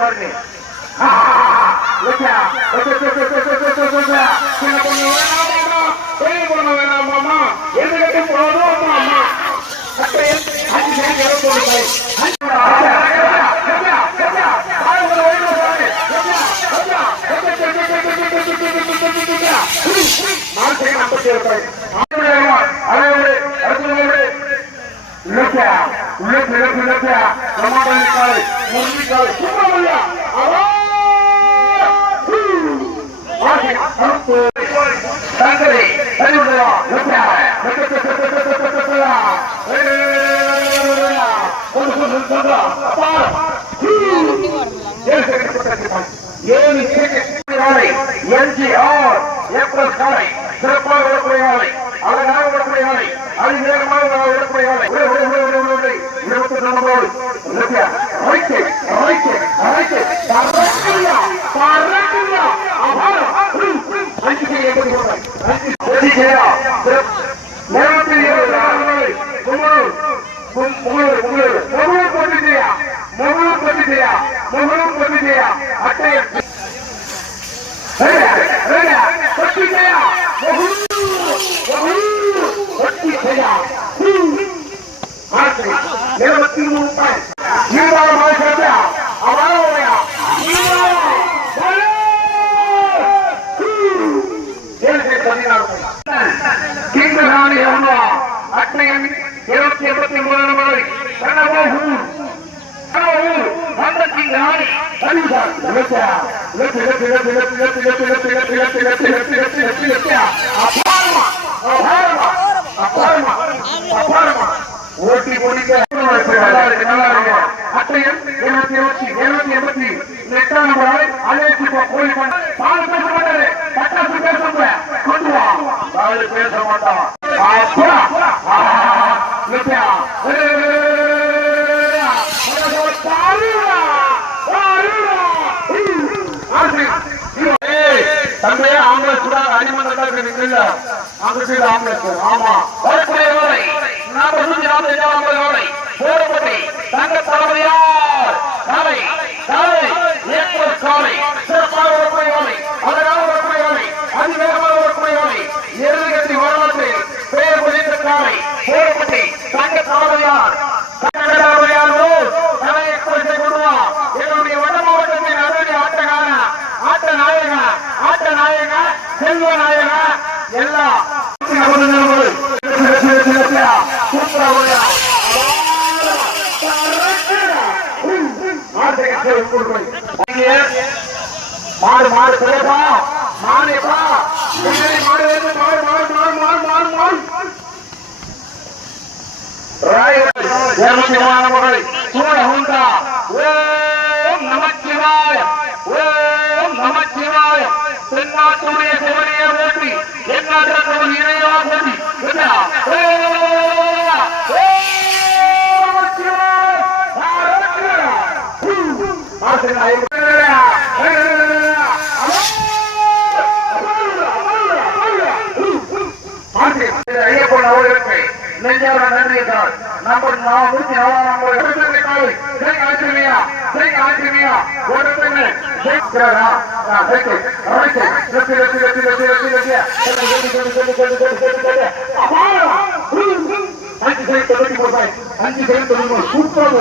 பாருங்க. போதும் அம்மா அம்மா Thank you. முடிந்த பேச மாட்டான் தன்மையே ஆம்பளை கூட அடிமன்றத்தில் இருக்கு ஆம்பளை ஆம்பளை ஆமா. ಮಾಡು ಮಾಡು ಕರೆಯಪ್ಪ ಮಾಡಪ್ಪ ಮಾಡಬೇಕು ಮಾಡು ಮಾಡು ಮಾಡು ಮಾಡು ಮಾಡು ಮಾಡು ರಾಯಗಳು ನಿರ್ಮಾಣ ಮಾಡಿ ಸೂರ್ಯ ಹೊಂದ ಓಂ ನಮ ಶಿವಾಯ ಓಂ ನಮ ಶಿವಾಯ ಸಿಂಹ ಸೂರ್ಯ ಶಿವನಿಯ ಹೋಗಿ ಎಲ್ಲ ಹಿರಿಯ ಹೋಗಿ ಓ நம்பர் நானூத்தி அஞ்சு சூப்பர்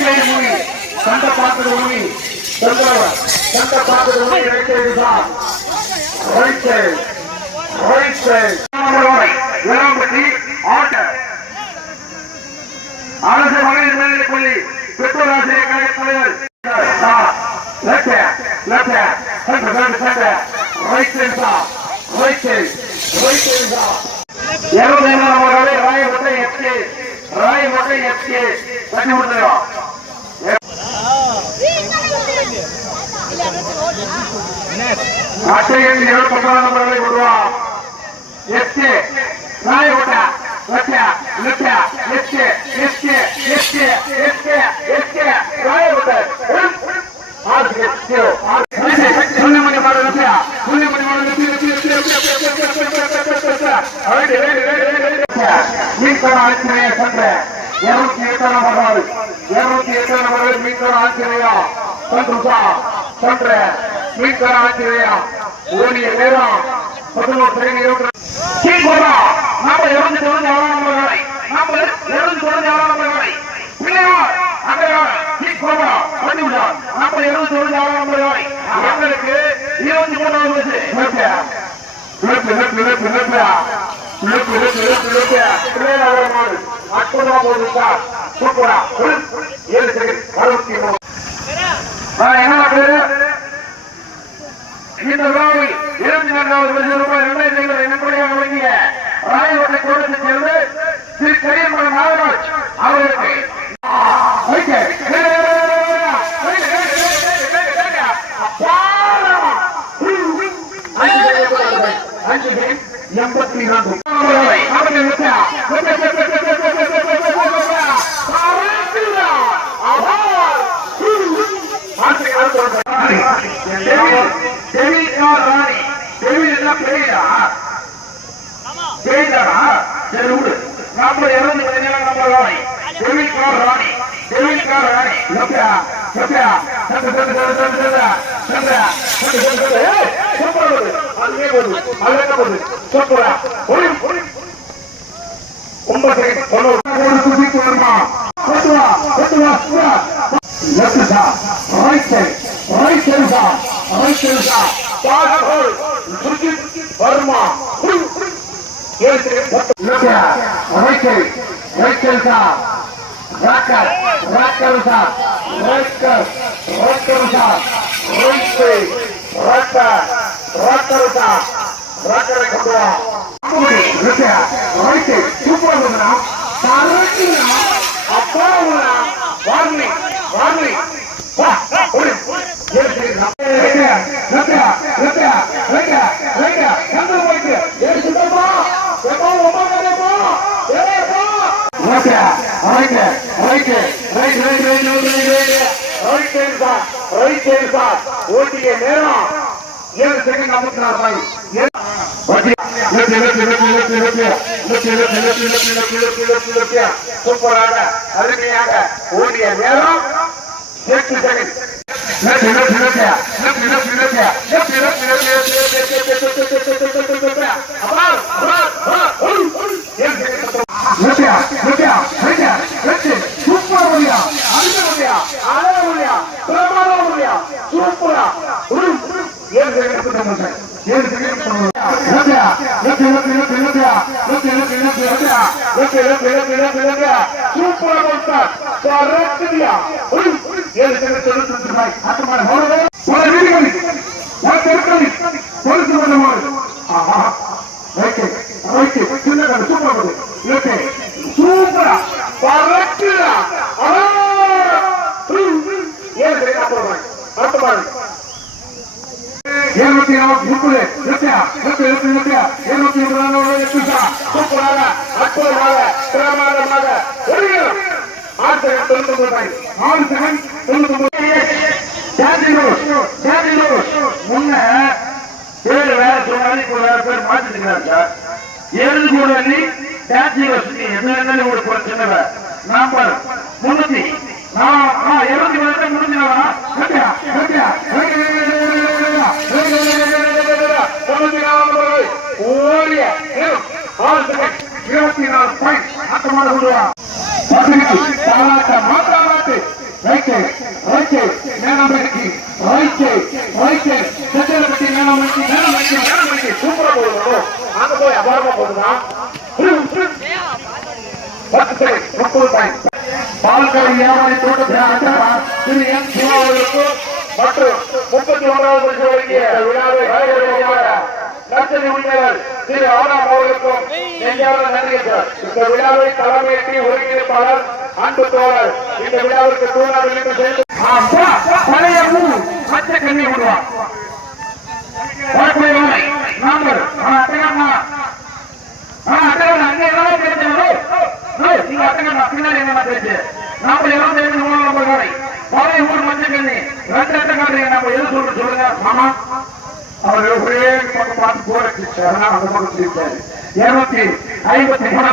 ரைட் சைடு மூவி சண்டை பார்க்குற மூவி சண்டை சண்டை பார்க்குற மூவி ரைட் சைடு தான் right side right side Velampatti order அரசு மகளிர் மேல்நிலைப் பள்ளி பெற்றோர் ஆசிரியர் கழக தலைவர். Left left centre centre centre right side தான் ரைட் சைடு ரைட் சைடு தான் இருபது நம்பர்களே ராய் முட்டை எஸ்கே ராய் முட்டை எஸ்கே தண்ணி விட்டுறோம் ಆಟೆಯಲ್ಲಿ ಎರಡು ಪ್ರಕರಣವನ್ನು ಬರಲಿ ಬಿಡುವ ಎಷ್ಟೇ ನಾಯಿ ಓಟ ಲಕ್ಷ್ಯ ಲಕ್ಷ್ಯ ಎಷ್ಟೇ ಎಷ್ಟೇ ಎಷ್ಟೇ ಎಷ್ಟೇ ಎಷ್ಟೇ ನಾಯಿ ಓಟ ಶೂನ್ಯ ಮನೆ ಮಾಡೋ ಲಕ್ಷ್ಯ ಶೂನ್ಯ ಮನೆ ಮಾಡೋ மீன்கான ஆச்சரியா சண்டை இருநூத்தி எட்டாம் நபர்கள் இருநூத்தி எட்டாம் நபர்கள் மீன்கான ஆச்சரியா சென்றுசா சென்ற மீன்கட ஆட்சியரையா ஓடிய நேரம் பதினோரு செகண்ட் இருபத்தி சீக்கிரமா நாம இறந்து தொடர்ந்து ஆறாம் நாம இறந்து தொடர்ந்து ஆறாம் பிள்ளையார் அங்கையார் சீக்கிரமா பண்ணி நாம இறந்து தொடர்ந்து ஆறாம் எங்களுக்கு இருபத்தி மூணாவது வயசு. இழப்பு இழப்பு இழப்பு இழப்பு இழப்பு இழப்பு சூப்பரா ஏழு செகண்ட் அறுபத்தி மூணு. என்ன பேரு இந்த இருபத்தி நான்காவது ரூபாய் இரண்டாயிரத்தி ஐநூறு நன்கொடையாக வழங்கிய ராயவட்டை கோட்டத்தைச் கார் ராணி டெல்லி கார் ராணி நம்பியா நம்பியா நம்பி நம்பி நம்பி நம்பி நம்பியா நம்பி நம்பி சூப்பர் போடு அதுவே போடு அதுவே போடு சூப்பரா ஒரு ஒன்பது தொண்ணூறு ஒரு சுற்றி போயிருமா கொட்டுவா கொட்டுவா சுரா லெஃப்ட் சா ரைட் சைடு ரைட் சைடு சா ரைட் சைடு சா பார் ஹோல் சுர்ஜித் வர்மா ஏழு ரைட் சைடு ரைட் சைடு சா Rosa, Roska, Roska Rosa, Rosa, Rosa, Rosa Rosa, Rosa Rosa. அம்புடி ருசியா ரைட்டு சூப்பர் இருந்தா சரக்குனா அப்பா வார்னிங் வார்னிங் ఏడు సెకండ్ అమ్ముతున్నారు అమ్మాయి సూపర్ ఆట అదిరియాక ఓడి నేను ఎట్టు సెకండ్ రూపాయ రూపాయ రూపాయ பண்றேன். ஏழு செகண்ட் சிறப்பாக பிரமாதமாக ஒருங்கிலும் ஆட்கள் தொண்ணூறு ரூபாய் ஆறு செகண்ட் தொண்ணூறு முன்ன ஏழு வேற சொன்னாலும் இப்போ வேற பேர் மாத்திருக்கிறார் சார் ஏழு கூட டேட்சி வசதி என்ன ஒரு பிரச்சனை நம்பர் முன்னூத்தி இருபத்தி மூணு முன்னூத்தி நாலா ஓடிய ஆறு செகண்ட் இருபத்தி நாலு பாயிண்ட் ஆட்டமாக விடுவா பசுமை தாளாட்ட மாத்தாளாட்டு ரைட்டு ரைட்டு மேனாமணிக்கு ரைட்டு ரைட்டு சத்திரப்பட்டி மேனாமணிக்கு மேனாமணிக்கு மேனாமணிக்கு சூப்பரா போடுறோம் அங்க போய் அபாரமா போடுறான் பத்து முப்பது பாயிண்ட் பால்கரை வியாபாரி தோட்டத்தில் திரு எம் சிவா அவர்களுக்கு மற்றும் முப்பத்தி ஒன்றாவது வழங்கிய விழாவை உரிமையாளர் திரு நெஞ்சார்ந்த நன்றி இந்த விழாவை தலைமையேற்றி ஒருங்கிணைப்பாளர் அன்பு தோழர் இந்த விழாவிற்கு தூணாக நின்று சேர்ந்து பழைய மச்ச கண்ணி விடுவார் நாங்கள் அங்கே எல்லாம் நீங்க பின்னாடி என்ன தெரிஞ்சு எல்லாம் தெரிஞ்சு மூணு ஊர் கண்ணி. ரெண்டு எது சொல்ற சொல்லுங்க. மாமா. அவர் ஒரே பக்கம் பார்த்து போராட்சி அந்த பக்கம் சிரிச்சாரு இருநூத்தி ஐம்பத்தி மூணாவது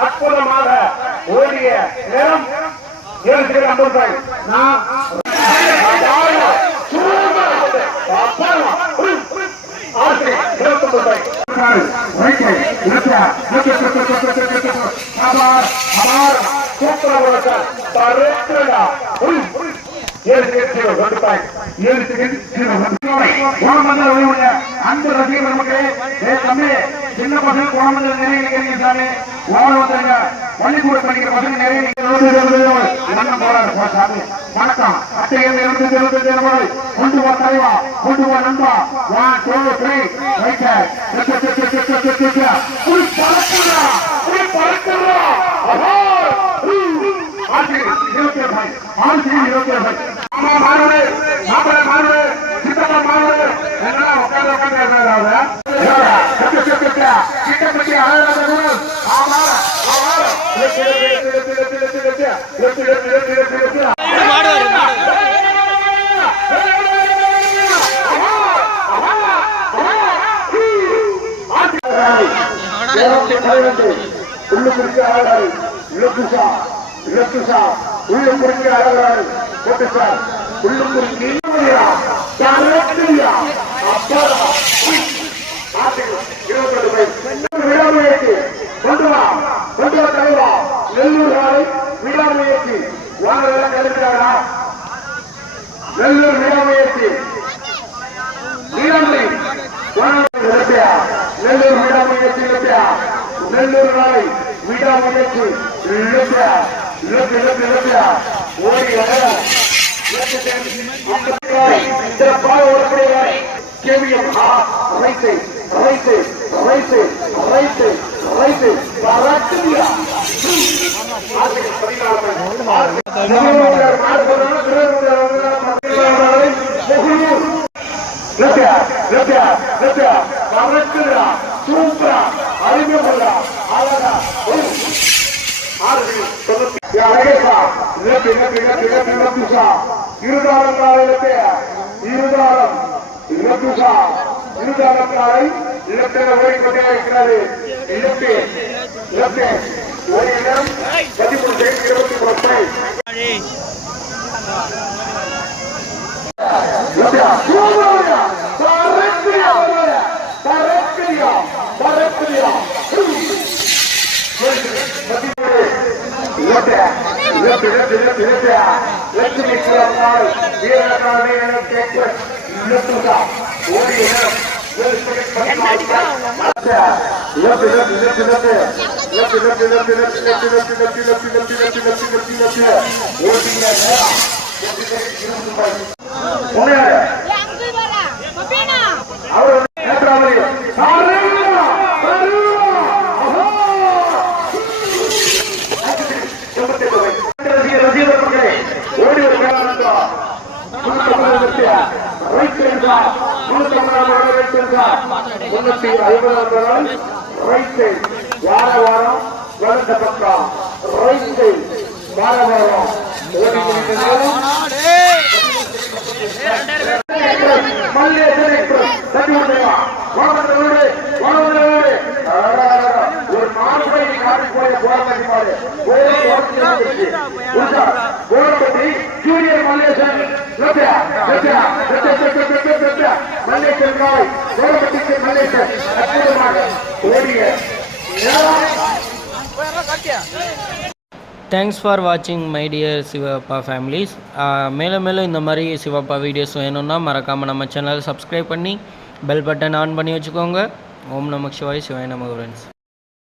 அற்புதமாக ஓடிய நேரம் ஏழு ஐம்பது ரூபாய் நான் அந்த ரசிகர் மக்களே தம்பி சின்ன பசங்க குழந்தை நிறைய நினைக்கிறீங்க சாமி ஓட வந்துருங்க பள்ளிக்கூட படிக்கிற பசங்க நிறைய மண்ணம் போறாரு சாமி. வணக்கம். இருந்து கொண்டு தலைவா கொண்டு நண்பா. ஒன் டூ த்ரீ ரைட் பறக்குறா பறக்குறா. இருபத்தி இருபத்தி ஆமா மாறுவது மாப்பிள மாறுவது சித்தப்பா மாறுவது என்ன உட்காந்து உட்காந்து சித்தப்பட்டி அழகாக ஆமா ஆமா அழகாரு. இலக்குசா இலக்குசா உள்ளுக்குறிச்சி அழகாரு. போட்டு சார் உள்ளுக்குறிச்சி சூப்பரா முன்னாடி அங்கு வரா பப்பேனா அவர் நேற்றாவது அருவா அருவா ஆஹா ரசிகர் ரசிகர் மக்களே ஓடி ஒரு மேலாளா முன்னூத்தி ஐம்பது ரைட்டு வார வாரம் வளர்ந்த பக்கம் ரைட்டு வார வாரம் ஓடி முடிந்ததாலும் மல்லேசன் எக்ஸ்பிரஸ் தட்டி விட்டுருவா கோபத்தோடு கோபத்தோடு ஒரு காட்டி போய் ஜூனியர் மல்லேசன் மல்லேசன் காய் மல்லேசன் அற்புதமாக ஓடிய தேங்க்ஸ் ஃபார் வாட்சிங் மை டியர் சிவப்பா ஃபேமிலிஸ் மேலும் மேலும் இந்த மாதிரி சிவப்பா வீடியோஸ் வேணும்னா மறக்காமல் நம்ம சேனலை சப்ஸ்கிரைப் பண்ணி பெல் பட்டன் ஆன் பண்ணி வச்சுக்கோங்க. ஓம் நமக் சிவாய் சிவாய் நமக ஃப்ரெண்ட்ஸ்.